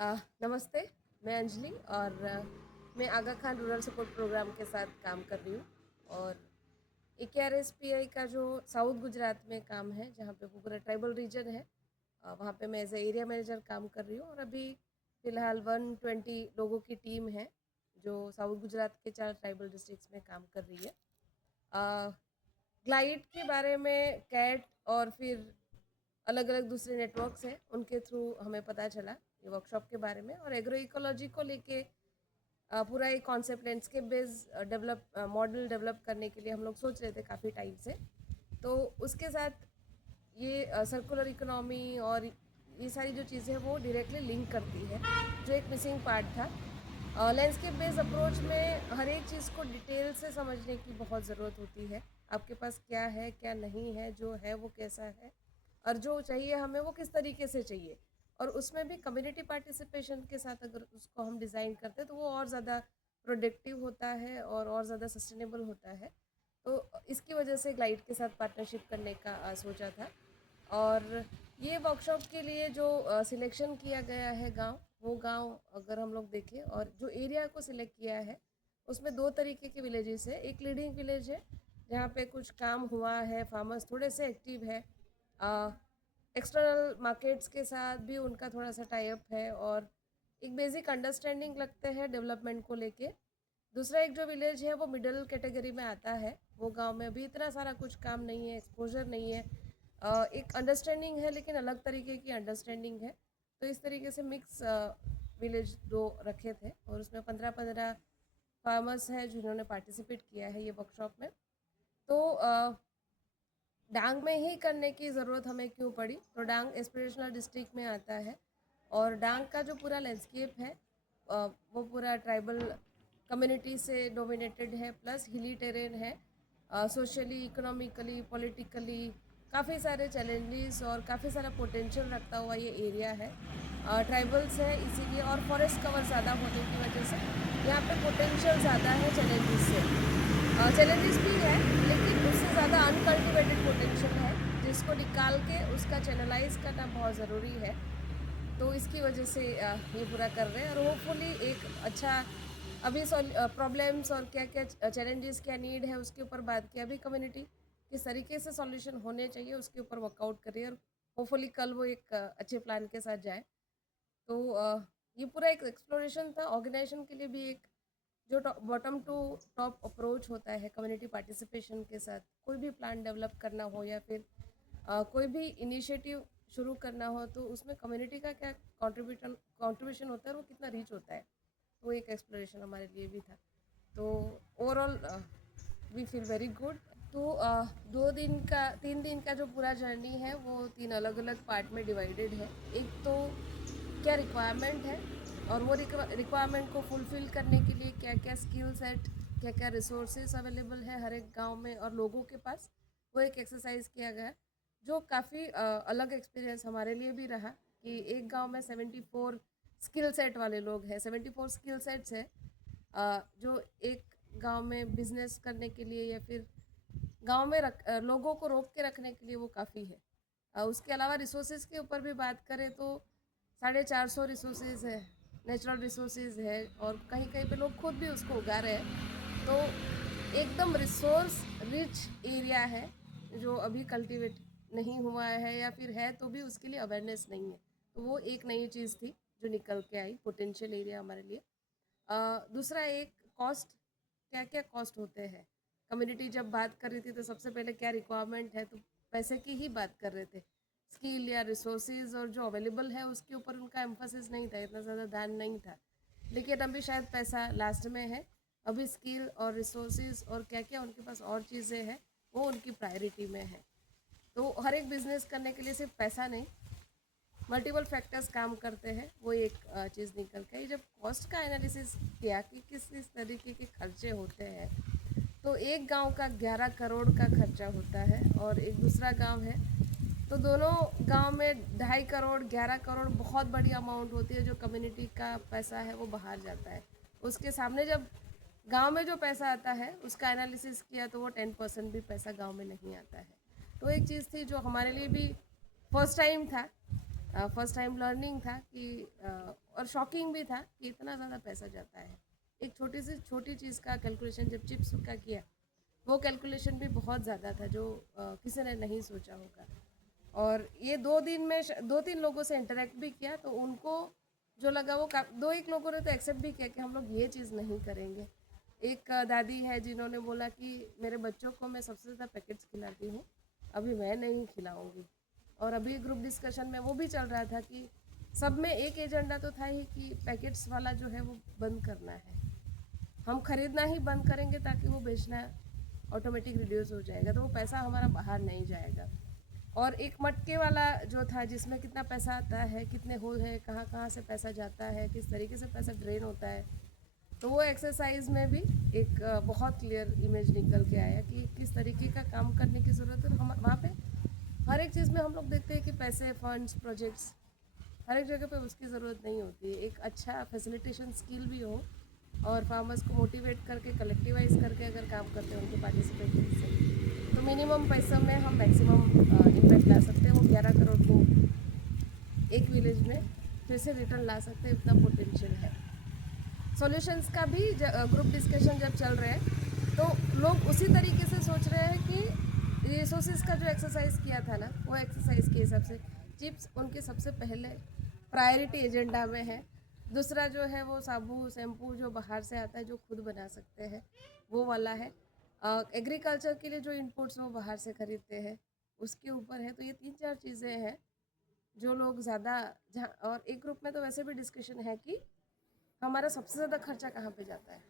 नमस्ते। मैं अंजलि और मैं आगा खान रूरल सपोर्ट प्रोग्राम के साथ काम कर रही हूँ। और AKRSPI का जो साउथ गुजरात में काम है, जहाँ पे वो पूरा ट्राइबल रीजन है, वहाँ पे मैं एज ए एरिया मैनेजर काम कर रही हूँ। और अभी फ़िलहाल 120 लोगों की टीम है जो साउथ गुजरात के 4 ट्राइबल डिस्ट्रिक्ट्स में काम कर रही है। ग्लाइड के बारे में कैट और फिर अलग अलग दूसरे नेटवर्क्स हैं, उनके थ्रू हमें पता चला ये वर्कशॉप के बारे में। और एग्रो इकोलॉजी को लेके पूरा एक concept landscape base model develop करने के लिए हम लोग सोच रहे थे काफ़ी टाइम से। तो उसके साथ ये सर्कुलर इकोनॉमी और ये सारी जो चीज़ें हैं वो डायरेक्टली लिंक करती है, जो एक मिसिंग पार्ट था। लैंडस्केप बेस्ड अप्रोच में हर एक चीज़ को डिटेल से समझने की बहुत ज़रूरत होती है। आपके पास क्या है, क्या नहीं है, जो है वो कैसा है, और जो चाहिए हमें वो किस तरीके से चाहिए। और उसमें भी कम्युनिटी पार्टिसिपेशन के साथ अगर उसको हम डिज़ाइन करते हैं तो वो और ज़्यादा प्रोडक्टिव होता है और ज़्यादा सस्टेनेबल होता है। तो इसकी वजह से ग्लाइड के साथ पार्टनरशिप करने का सोचा था। और ये वर्कशॉप के लिए जो सिलेक्शन किया गया है गांव, वो गांव अगर हम लोग देखें और जो एरिया को सिलेक्ट किया है उसमें दो तरीके के विलेजेस है। एक लीडिंग विलेज है जहाँ पे कुछ काम हुआ है, फार्मर्स थोड़े से एक्टिव है, एक्सटर्नल मार्केट्स के साथ भी उनका थोड़ा सा टाई अप है और एक बेसिक अंडरस्टैंडिंग लगते हैं डेवलपमेंट को लेके। दूसरा एक जो विलेज है वो मिडिल कैटेगरी में आता है। वो गांव में अभी इतना सारा कुछ काम नहीं है, एक्सपोजर नहीं है, एक अंडरस्टैंडिंग है लेकिन अलग तरीके की अंडरस्टैंडिंग है। तो इस तरीके से मिक्स विलेज दो रखे थे और उसमें 15-15 फार्मर्स हैं जिन्होंने पार्टिसिपेट किया है ये वर्कशॉप में। तो डांग में ही करने की ज़रूरत हमें क्यों पड़ी, तो डांग एस्पिरेशनल डिस्ट्रिक्ट में आता है और डांग का जो पूरा लैंडस्केप है वो पूरा ट्राइबल कम्युनिटी से डोमिनेटेड है, प्लस हिली टेरेन है। सोशली, इकोनॉमिकली, पॉलिटिकली काफ़ी सारे चैलेंजेस और काफ़ी सारा पोटेंशियल रखता हुआ ये एरिया है। ट्राइबल्स है इसीलिए, और फॉरेस्ट कवर ज़्यादा होने की वजह से यहाँ पे पोटेंशियल ज़्यादा है चैलेंजेस से। चैलेंजेस भी है लेकिन उससे ज़्यादा अनकल्टिवेटेड पोटेंशियल है जिसको निकाल के उसका चैनलाइज करना बहुत ज़रूरी है। तो इसकी वजह से ये पूरा कर रहे हैं और होपफुली एक अच्छा अभी प्रॉब्लम्स और क्या क्या चैलेंजेस, क्या नीड है उसके ऊपर बात की। अभी कम्युनिटी किस तरीके से सॉल्यूशन होने चाहिए उसके ऊपर वर्कआउट करिए और होपफुली कल वो एक अच्छे प्लान के साथ जाए। तो ये पूरा एक एक्सप्लोरेशन था ऑर्गेनाइजेशन के लिए भी, एक जो बॉटम टू टॉप अप्रोच होता है कम्युनिटी पार्टिसिपेशन के साथ। कोई भी प्लान डेवलप करना हो या फिर कोई भी इनिशिएटिव शुरू करना हो तो उसमें कम्युनिटी का क्या कंट्रीब्यूशन होता है और वो कितना रीच होता है। वो एक एक्सप्लोरेशन हमारे लिए भी था। तो overall we feel very good. तो 3 दिन का जो पूरा जर्नी है वो 3 अलग अलग पार्ट में डिवाइडेड है। एक तो क्या रिक्वायरमेंट है और वो रिक्वायरमेंट को फुलफ़िल करने के लिए क्या क्या स्किल सेट, क्या क्या रिसोर्सेज अवेलेबल है हर एक गांव में और लोगों के पास, वो एक एक्सरसाइज किया गया जो काफ़ी अलग एक्सपीरियंस हमारे लिए भी रहा। कि एक गांव में 74 स्किल सेट वाले लोग हैं, 74 स्किल सेट्स है जो एक गांव में बिजनेस करने के लिए या फिर गांव में लोगों को रोक के रखने के लिए वो काफ़ी है। उसके अलावा रिसोर्सेज के ऊपर भी बात करें तो 450 रिसोर्सेज है, नेचुरल रिसोर्सेज है और कहीं कहीं पे लोग खुद भी उसको उगा रहे हैं। तो एकदम रिसोर्स रिच एरिया है जो अभी कल्टीवेट नहीं हुआ है या फिर है तो भी उसके लिए अवेयरनेस नहीं है। तो वो एक नई चीज़ थी जो निकल के आई, पोटेंशियल एरिया हमारे लिए। दूसरा एक कॉस्ट, क्या क्या कॉस्ट होते हैं। कम्युनिटी जब बात कर रही थी तो सबसे पहले क्या रिक्वायरमेंट है, तो पैसे की ही बात कर रहे थे। स्किल या रिसोर्सेज और जो अवेलेबल है उसके ऊपर उनका एम्फोसिस नहीं था, इतना ज़्यादा ध्यान नहीं था। लेकिन अभी शायद पैसा लास्ट में है, अभी स्किल और रिसोर्सेज और क्या क्या उनके पास और चीज़ें हैं वो उनकी प्रायोरिटी में है। तो हर एक बिजनेस करने के लिए सिर्फ पैसा नहीं, मल्टीपल फैक्टर्स काम करते हैं, वो एक चीज़ निकल के। जब कॉस्ट का एनालिसिस किया कि किस किस तरीके के खर्चे होते हैं, तो एक गांव का 11 करोड़ का खर्चा होता है और एक दूसरा गांव है, तो दोनों गांव में 2.5 करोड़ 11 करोड़ बहुत बड़ी अमाउंट होती है जो कम्युनिटी का पैसा है वो बाहर जाता है। उसके सामने जब गांव में जो पैसा आता है उसका एनालिसिस किया तो वो 10% भी पैसा गांव में नहीं आता है। तो एक चीज़ थी जो हमारे लिए भी फर्स्ट टाइम था फर्स्ट टाइम लर्निंग था कि और शॉकिंग भी था कि इतना ज़्यादा पैसा जाता है। एक छोटी सी छोटी चीज़ का कैलकुलेशन जब चिप्स का किया, वो कैलकुलेशन भी बहुत ज़्यादा था जो किसी ने नहीं सोचा होगा। और ये 2 दिन में 2-3 लोगों से इंटरेक्ट भी किया तो उनको जो लगा वो 2-1 लोगों ने तो एक्सेप्ट भी किया कि हम लोग ये चीज़ नहीं करेंगे। एक दादी है जिन्होंने बोला कि मेरे बच्चों को मैं सबसे ज़्यादा पैकेट्स खिलाती हूँ, अभी मैं नहीं खिलाऊंगी। और अभी ग्रुप डिस्कशन में वो भी चल रहा था कि सब में एक एजेंडा तो था ही कि पैकेट्स वाला जो है वो बंद करना है। हम खरीदना ही बंद करेंगे ताकि वो बेचना ऑटोमेटिक रिड्यूस हो जाएगा, तो वो पैसा हमारा बाहर नहीं जाएगा। और एक मटके वाला जो था जिसमें कितना पैसा आता है, कितने होल है, कहाँ कहाँ से पैसा जाता है, किस तरीके से पैसा ड्रेन होता है, तो वो एक्सरसाइज में भी एक बहुत क्लियर इमेज निकल के आया कि किस तरीके का काम करने की ज़रूरत है। हम वहाँ पे हर एक चीज़ में हम लोग देखते हैं कि पैसे, फंड्स, प्रोजेक्ट्स हर एक जगह पे उसकी ज़रूरत नहीं होती है। एक अच्छा फैसिलिटेशन स्किल भी हो और फार्मर्स को मोटिवेट करके कलेक्टिवाइज करके अगर काम करते हैं उनके पार्टिसिपेशन से, तो मिनिमम पैसों में हम मैक्सिमम इम्पैक्ट ला सकते हैं। वो 11 करोड़ को एक विलेज में फिर से रिटर्न ला सकते हैं, इतना पोटेंशियल है। सॉल्यूशंस का भी ग्रुप डिस्कशन जब चल रहे हैं तो लोग उसी तरीके से सोच रहे हैं कि रिसोर्सेज का जो एक्सरसाइज किया था ना, वो एक्सरसाइज के हिसाब से चिप्स उनके सबसे पहले प्रायोरिटी एजेंडा में है। दूसरा जो है वो साबु शैम्पू जो बाहर से आता है जो खुद बना सकते हैं वो वाला है। एग्रीकल्चर के लिए जो इनपुट्स वो बाहर से खरीदते हैं उसके ऊपर है। तो ये 3-4 चीज़ें हैं जो लोग ज़्यादा जहाँ, और एक ग्रुप में तो वैसे भी डिस्कशन है कि हमारा सबसे ज़्यादा खर्चा कहाँ पे जाता है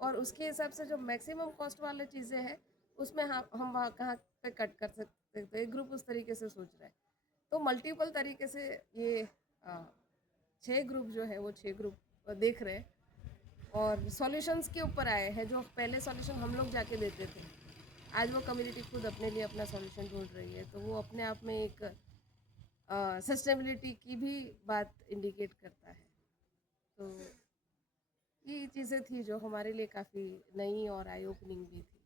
और उसके हिसाब से जो मैक्सिमम कॉस्ट वाली चीज़ें हैं उसमें हम वहाँ कहाँ पे कट कर सकते हैं। तो एक ग्रुप उस तरीके से सोच रहा है। तो मल्टीपल तरीके से ये 6 ग्रुप जो है वो 6 ग्रुप देख रहे हैं और सॉल्यूशंस के ऊपर आए हैं। जो पहले सॉल्यूशन हम लोग जाके देते थे, आज वो कम्युनिटी खुद अपने लिए अपना सॉल्यूशन ढूंढ रही है। तो वो अपने आप में एक सस्टेनेबिलिटी की भी बात इंडिकेट करता है। तो ये चीज़ें थी जो हमारे लिए काफ़ी नई और आई ओपनिंग भी थी।